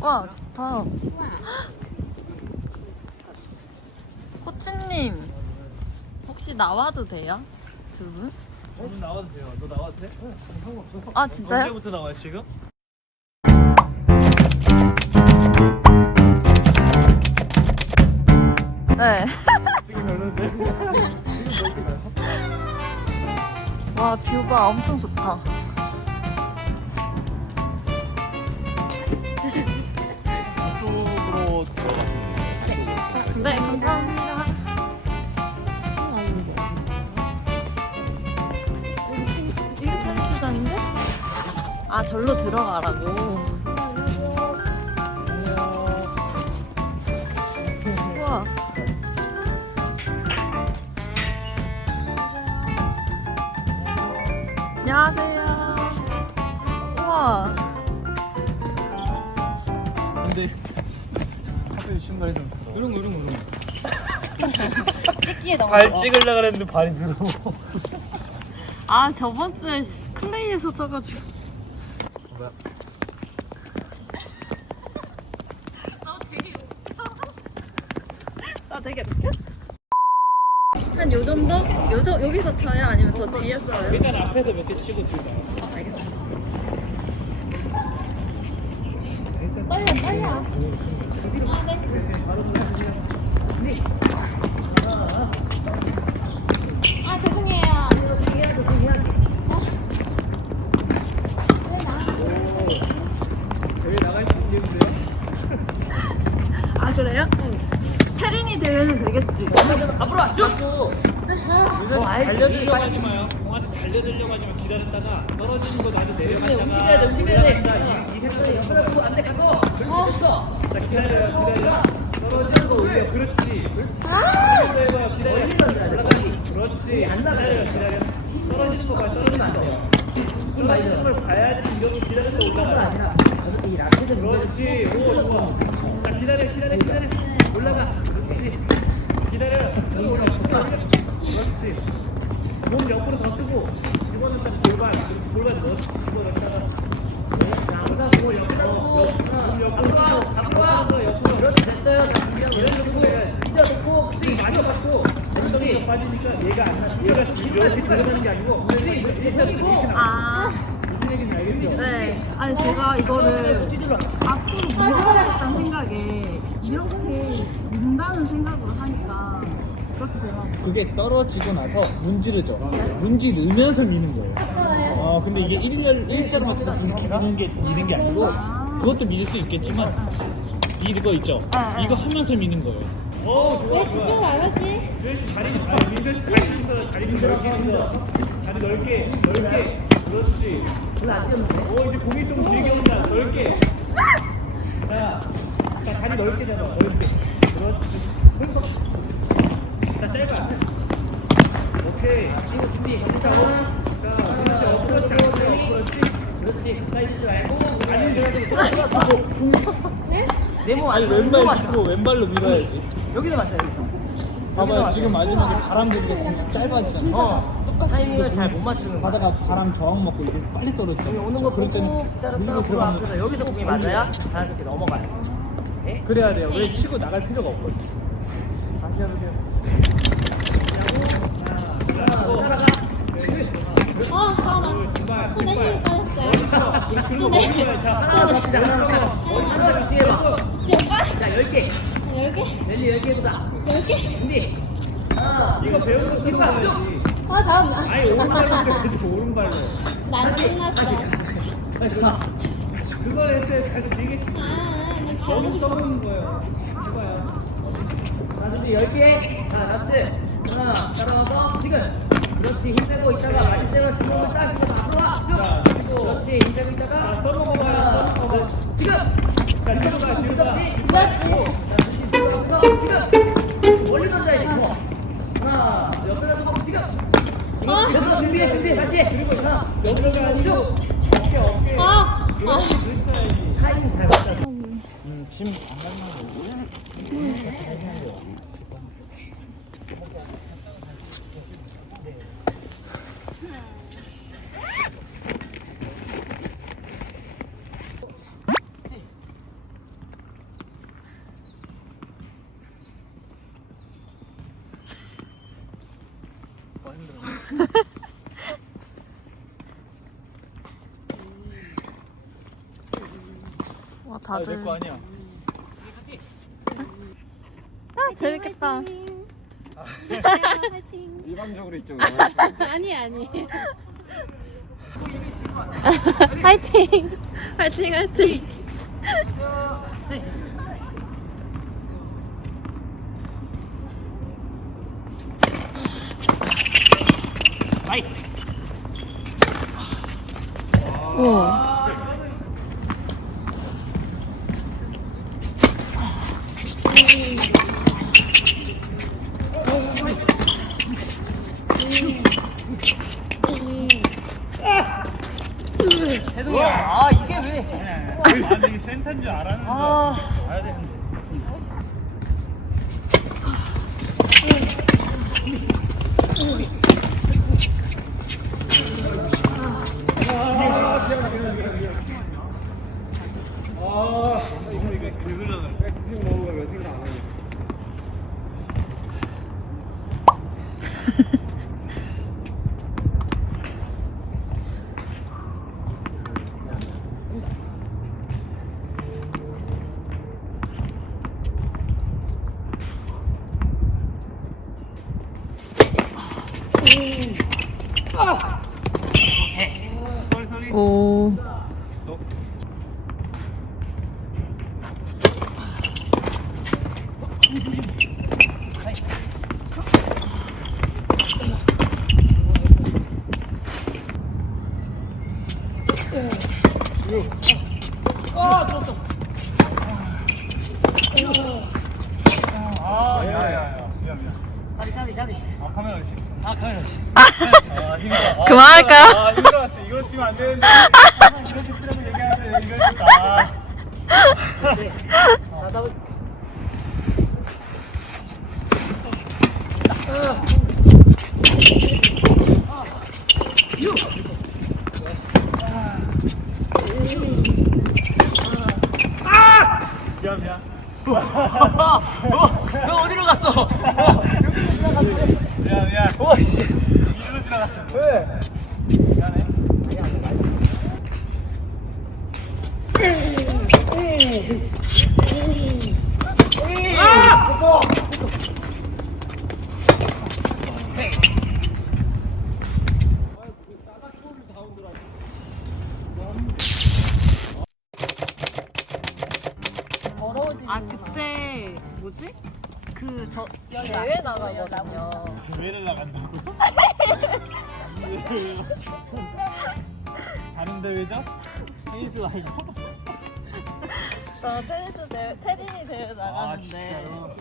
뷰가 좋다. 코치님, 혹시 나와도 돼요? 두 분? 오늘 나와도 돼요. 너 나와도 돼? 상관없어. 아, 진짜요? 언제부터 나와요 지금? 네. 지금? 와, 뷰가 엄청 좋다. 절로 들어가라고. 우와. 안녕하세요. 우와. 근데 하필 신발이 좀 들어. 이런 거 이런 거 이런 거. 발 찍으려 그랬는데 발이 들어. 아, 저번 주에 클레이에서 쳐가지고. 아 되게 이렇게? 한 요 정도? 요 정, 여기서 쳐요? 아니면 더 뒤에 써요? 일단 앞에서 몇 개 치고 뒤로 나와. 아, 알겠어. 떨려 떨려 아 죄송해요 대회 나갈 수 있겠는데요? 아 그래요? 테린이 대회는 되겠지. 뭐 달려들려고 하지 마요. 공한테 달려들려고 하지 마. 기다렸다가 떨어지는 거 나도 내려갔다가 움직여야 돼, 움직여야 돼. 이 생각이 안돼 가고. 자 기다려요, 기다려. 떨어지는 거 올려. 그렇지. 기다려요, 기다려. 올라가기. 그렇지. 안 나가요, 기다려. 떨어지는 거 봐, 떨어지는 거. 떨어지는 걸 봐야지 이러고 기다려서 올라가. 그렇지. 오 좋아. 자 기다려, 기다려, 기다려. 올라가. 그렇지. 기다려. 올라가. 그렇지. 몸 옆으로 더 쓰고 집어넣다 골반 골반 넣어 집어넣다가 자몸 옆으로 몸 옆으로 쓰고 앞으로 옆으로 그렇지 됐어요 넣고 스윙 많이 받고 엉덩이가 빠지니까 얘가 안. 얘가 이렇게 들어가는 게 아니고 일자로 이렇게 나 아, 무슨 얘기인지 알겠죠? 네. 아니 제가 이거를 앞으로 밀어야겠다는 생각에 이렇게 민다는 생각으로 하니까 그게 떨어지고 나서 문지르죠. 문지 넣으면서 미는 거예요. 어, 근데 이게 일렬, 일자로 맞춰서 이렇게 미는 게, 미는 게 아니고, 그것도 밀 수 있겠지만, 이거 있죠? 네. 이거 하면서 미는 거예요. 어 좋아 왜 집중을 안 하지? 다리 다리 다리 힘들어 다리 넓게 힘들어 다리 넓게 넓게 그렇지 오 이제 공이 좀 길게 온다 넓게 자, 자 다리 넓게 잡아 넓게 그렇지 자 짧아 오케이 친구 준비 자 자, 그렇지 어프로치 어프로치 어프로치 그렇지 사이즈 말고 아니 네모 아니, 왼발 짚고 왼발로 밀어야지. 여기도 맞다 여기서 봐봐요, 지금 이게 바람 들게 공이 짧아지잖아. 어 타이밍을 잘 못 맞추는 거야 하다가 바람 저항 먹고 이게 빨리 떨어져. 여기 오는 거 그럴 때는 보고 따라 밀고 따라 들어가면 앞에서 여기서 공이 맞아야 자연스럽게 넘어가요. 네? 그래야 돼요. 왜 치고 나갈 필요가 없거든. 다시 해보세요. 어 잠깐만 손에 힘이 빠졌어요 그리고 먹으면 자 하나 더 치자 하나 더 뒤에 봐. 진짜 오빠? 자 10개 한 10개? 랠리 10개보다 10개? 준비 이거 배운 거 쓰고 가야지 아 잘못 써보는 거예요 해봐요 자 준비 10개 자 라스트 하나 따라와서 지금 그렇지 힘 빼고 있다가 많이 때려 주먹을 딱 집어서 앞으로 와 쭉. 그렇지 힘 빼고 있다가 써먹어봐요. 써먹어 지금. 자 뒤로 가 뒤로 가. 이거지 지금. 멀리 던져야지 더 하나 옆에다 두고 지금. 그렇지 더 준비해 준비해 다시. 하나 옆으로 아니고 어깨 어깨. 아, 아. 타이밍 잘 맞춰. 음, 짐안 가는 거. 와 아, 다들 내거 아니야. 아 재밌겠다 일방적으로 있죠. 아니 아니. 화이팅. 화이팅 화이팅 아 이게 왜? 아. 봐야 되는데. 소 리 소리. 오 아 야야야. 미안 미안. 가비. 아 카메라 씨. 아 카메라 씨. 아 힘들어. 아, 그만할까요? 아 힘들었어. 이거 치면 안 되는데. 아, 이렇게 얘기하는데 이거 좀 아. 미안 미안. 너 어디로 갔어? 미안 미안. 오 씨. 이리로 지나갔어. 왜? 미안해. 아 그때 뭐지? 그 저 대회 나가거든요. 대회를 나간다고? 다른 대회죠? 테니스 말고. 저 테니스 대회 테린이 대회 아 나가는데 진짜로.